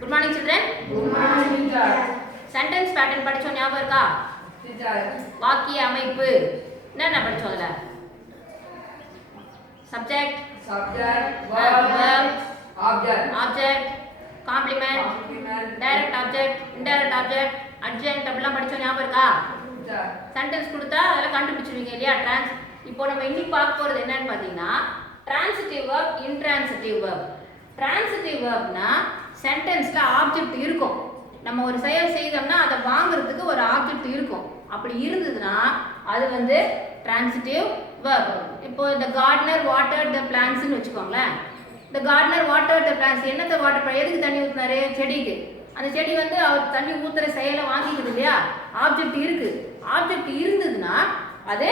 Good morning, children. Good morning, teacher. Sentence pattern படிச்சோம் ஞாபகம் இருக்கா? Teacher. வாக்கிய அமைப்பு என்ன படிச்சோம் அதுல? Subject, verb, object, complement, direct object, indirect object, adjunct அப்படிலாம் படிச்சோம் ஞாபகம் இருக்கா? சென்டென்ஸ் கொடுத்தா அதெல்லாம் கண்டுபிடிச்சிருவீங்க இல்லையா? இப்போ நம்ம இன்னைக்கு பார்க்க போறது என்னன்னு பார்த்தீங்கன்னா transitive verb, intransitive verb. transitive verbனா சென்டென்ஸ்ல ஆப்ஜெக்ட் இருக்கும். நம்ம ஒரு செயல் செய்தோம்னா அதை வாங்குறதுக்கு ஒரு ஆப்ஜெக்ட் இருக்கும். அப்படி இருந்ததுன்னா அது வந்து transitive verb. இப்போ the gardener watered the plants னு வெச்சுக்கோங்களேன். the gardener watered the plants என்னத்த வாட்டர் பண்ண எதுக்கு தண்ணி ஊத்துனாரு? செடிக்கு. அந்த செடி வந்து அவர் தண்ணி ஊத்துற செயலை வாங்கிக்குது இல்லையா? ஆப்ஜெக்ட் இருக்கு. ஆப்ஜெக்ட் இருந்ததுன்னா அது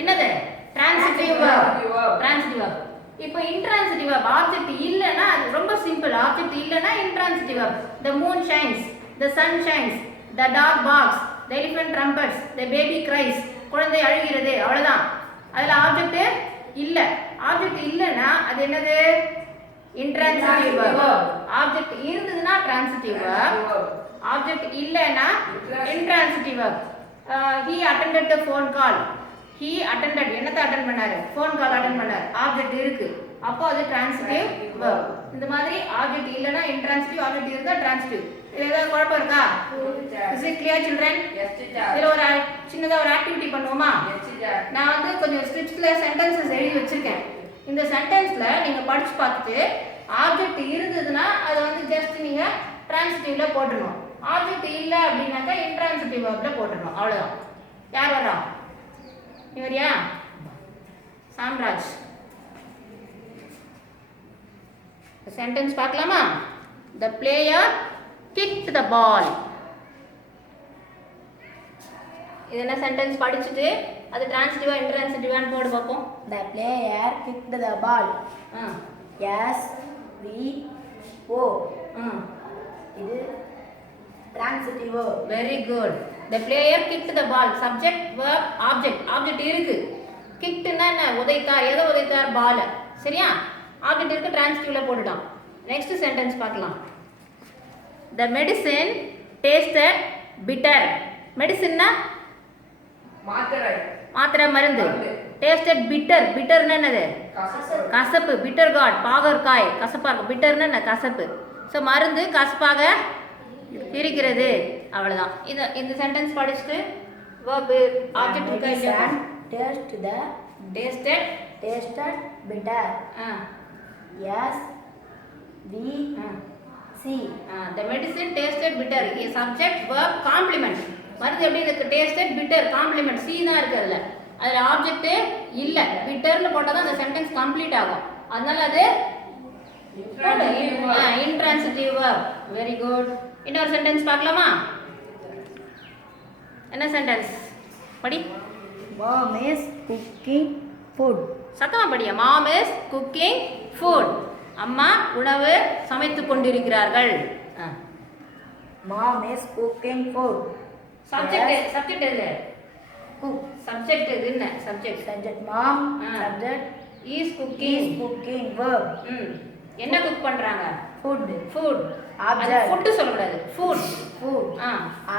என்னது? transitive verb. transitive verb. இப்போ intransitive verb ஆப்ஜெக்ட் இல்லனா அது ரொம்ப சிம்பிள். ஆப்ஜெக்ட் இல்லனா intransitive verb. the moon shines, the sun shines, the dog barks, the elephant trumpets, the baby cries. குழந்தை அழுகிறது அவ்வளவுதான். அதுல ஆப்ஜெக்ட் இல்ல. ஆப்ஜெக்ட் இல்லனா அது என்னது? intransitive verb. ஆப்ஜெக்ட் இருந்ததுனா transitive verb. ஆப்ஜெக்ட் இல்லனா intransitive verb. He attended the phone call. He attended என்னத்த அட்டெண்ட் பண்ணாரு? phone call அட்டெண்ட் பண்ணாரு. ஆப்ஜெக்ட் இருக்கு. அப்போ அது transitive verb. இந்த மாதிரி ஆப்ஜெக்ட் இல்லனா intransitive, ஆப்ஜெக்ட் இருந்தா transitive. இதுல ஏதாவது குழப்பம் இருக்கா? Is it clear, children? Yes, teacher. இதுல ஒரு சின்னதா ஒரு ஆக்டிவிட்டி பண்ணுவோமா? Yes, teacher. நான் வந்து கொஞ்சம் ஸ்கிரிப்ட்ஸ்ல சென்டென்சஸ் எழுதி வச்சிருக்கேன். இந்த சென்டென்ஸ்ல நீங்க படிச்சு பார்த்துட்டு ஆப்ஜெக்ட் இருந்ததுன்னா அது வந்து ஜஸ்ட் நீங்க டிரான்சிட்டிவ்ல போட்டுறணும். ஆப்ஜெக்ட் இல்ல அப்படினாக்கா இன்ட்ரான்சிட்டிவ் வெர்ப்ல போட்டுறணும். அவ்வளவுதான். யார் வரா? நீ வரியா? சாம்ராஜ். சென்டென்ஸ் பார்க்கலாமா? The player kicked the ball. இது என்ன சென்டென்ஸ் படிச்சிட்டு அது டிரான்சிட்டிவா இன்ட்ரான்சிட்டிவான்னு போடு பாப்போம். The player kicked the ball. S V O. இது transitive verb. Very good. The player kicked the ball. Subject, verb, object. Object இருக்கு. kickedனா என்ன? உதைத்தார். எதை உதைத்தார்? பால். சரியா? ஆப்ஜெக்ட் இருக்கு, டிரான்சிட்டிவ்ல போட்டுட்டோம். நெக்ஸ்ட் சென்டென்ஸ் பார்க்கலாம். The medicine tasted bitter. மெடிசின்னா மாத்திரை மருந்து. tasted bitter. bitterனா என்னது? கசப்பு. bitter gourd பாகற்காய் கசப்பா இருக்கும். bitterனா என்ன? கசப்பு. ஸோ மருந்து கசப்பாக இருக்கிறது. அவ்வளவுதான். இந்த சென்டென்ஸ் படிச்சுட்டு verb object இருக்கா இல்லையா? tasted bitter. S V C. The medicine tasted bitter. A subject, verb, complement. மருந்து எப்படி இருக்கு? tasted bitter complement. C தான் இருக்கு அதுல. அதுல ஆப்ஜெக்ட் இல்ல. bitterனு போட்டா தான் அந்த சென்டென்ஸ் கம்ப்ளீட் ஆகும். அதனால அது intransitive verb. Very good. இன்னொரு சென்டென்ஸ் பார்க்கலாமா? என்ன சென்டென்ஸ்? படி. Mom is cooking food. சத்தமா படியா. Mom is cooking food. அம்மா உணவு சமைத்துக் கொண்டிருக்கிறார்கள். Mom is cooking food. Subject எது? Cook. சப்ஜெக்ட் எது? என்ன subject? Subject mom. Subject is cooking. cooking verb. என்ன குக் பண்றாங்க? Food. ஃபுட். Object. ஃபுட் சொல்லக்கூடாது. ஃபுட். Food.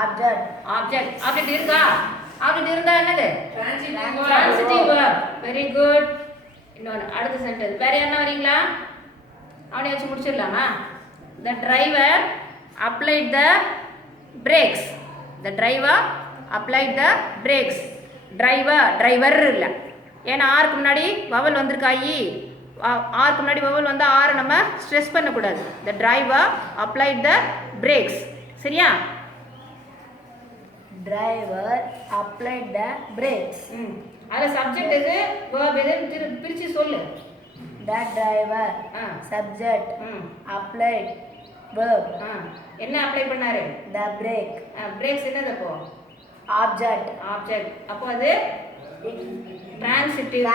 Object. ஆப்ஜெக்ட் இருக்கா? ஆப்ஜெக்ட் இருந்தா என்னது? Transitive transitive verb. Very good. இன்னொரு அடுத்த சென்டென்ஸ். வேற யாரா வரீங்களா? அவனை வச்சு முடிச்சிடலாமா? The driver applied the brakes. The driver applied the brakes. driver இல்ல. ஏன்னா ஆருக்கு முன்னாடி வவல் வந்திருக்கா? ஆருக்கு முன்னாடி வவல் வந்தா ஆரை நம்ம ஸ்ட்ரெஸ் பண்ணக்கூடாது. The driver applied the brakes. சரியா? Driver applied the brakes. அதுல சப்ஜெக்ட் எது? verb எதுன்னு பிரிச்சு சொல்லு. The driver. Subject. Applied verb. என்ன அப்ளை பண்ணாரு? The brake. பிரேக்ஸ் என்னது அப்போ? Object. அப்போ அது transitive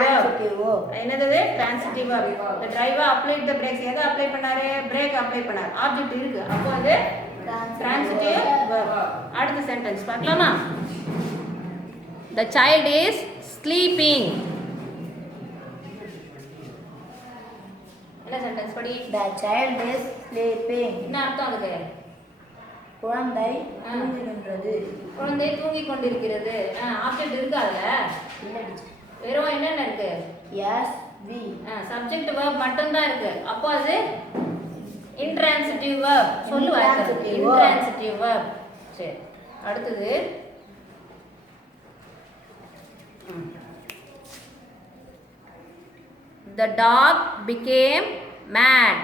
verb. என்னது? transitive verb. The driver applied the brakes. எதை அப்ளை பண்ணாரு? பிரேக் அப்ளை பண்ணாரு. ஆப்ஜெக்ட் இருக்கு. அப்போ அது transitive verb. அடுத்த சென்டென்ஸ் பார்க்கலாமா? The child is sleeping. என்ன சென்டென்ஸ் படி? The child is sleeping. என்ன அர்த்தம் அதுக்கு? குழந்தை ஆ. தூங்குகின்றது. குழந்தை தூங்கி கொண்டிருக்கிறது. ஆப்ஜெக்ட் இருக்கு அதுல? இல்லை டீச்சர். வெறும் என்னென்ன இருக்கு? S we. சப்ஜெக்ட் வேர்ப் மட்டும்தான் இருக்கு. அப்போ அது இன்ட்ரான்சிட்டிவ் வேர்ப். சொல்லுவாங்க Intransitive verb. Intransitive verb. சரி, அடுத்தது The dog became mad.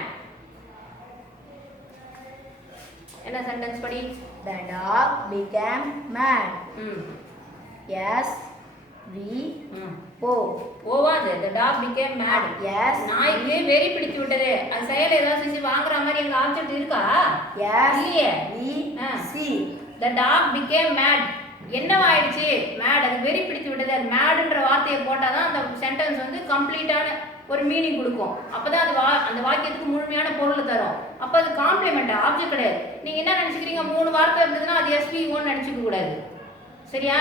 என்ன சென்டென்ஸ் படி? The dog became mad. ம் எஸ் வி ம் ஓ. ஓவாது. The dog became mad. Yes. நாய்க்கு வெறி பிடித்து விட்டது. அது செயல் ஏதாவது செஞ்சு வாங்குற மாதிரி எங்க ஆப்ஜெக்ட் இருக்கா? எஸ் இல்லையே. வி ஆ. C. The dog became mad. என்னவாயிடுச்சு? மேட். அது வெறி பிடித்து விட்டது. அது மேடுன்ற வார்த்தையை போட்டாதான் அந்த சென்டென்ஸ் வந்து கம்ப்ளீட்டான ஒரு மீனிங் கொடுக்கும். அப்பதான் அது அந்த வாக்கியத்துக்கு முழுமையான பொருள் தரும். அப்ப அது காம்ப்ளிமெண்ட், ஆப்ஜெக்ட் கிடையாது. நீங்க என்ன நினைச்சுக்கிறீங்க? 3 வார்த்தை இருந்ததுன்னா அது எஸ்வி1 நினைச்சுக்க கூடாது. சரியா?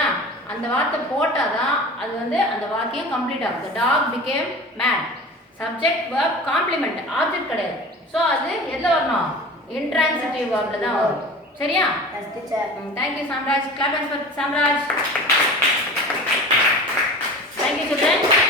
அந்த வார்த்தை போட்டாதான் அது வந்து அந்த வாக்கியம் கம்ப்ளீட் ஆகும். The dog became mad. Subject verb complement, object கிடையாது. ஸோ அது எதுல வரணும்? இன்ட்ரான்சிட்டிவ் வேர்ப்ல தான் வரும். சரியா? Yes teacher. Thank you Samraj. Clap for Samraj. Thank you children.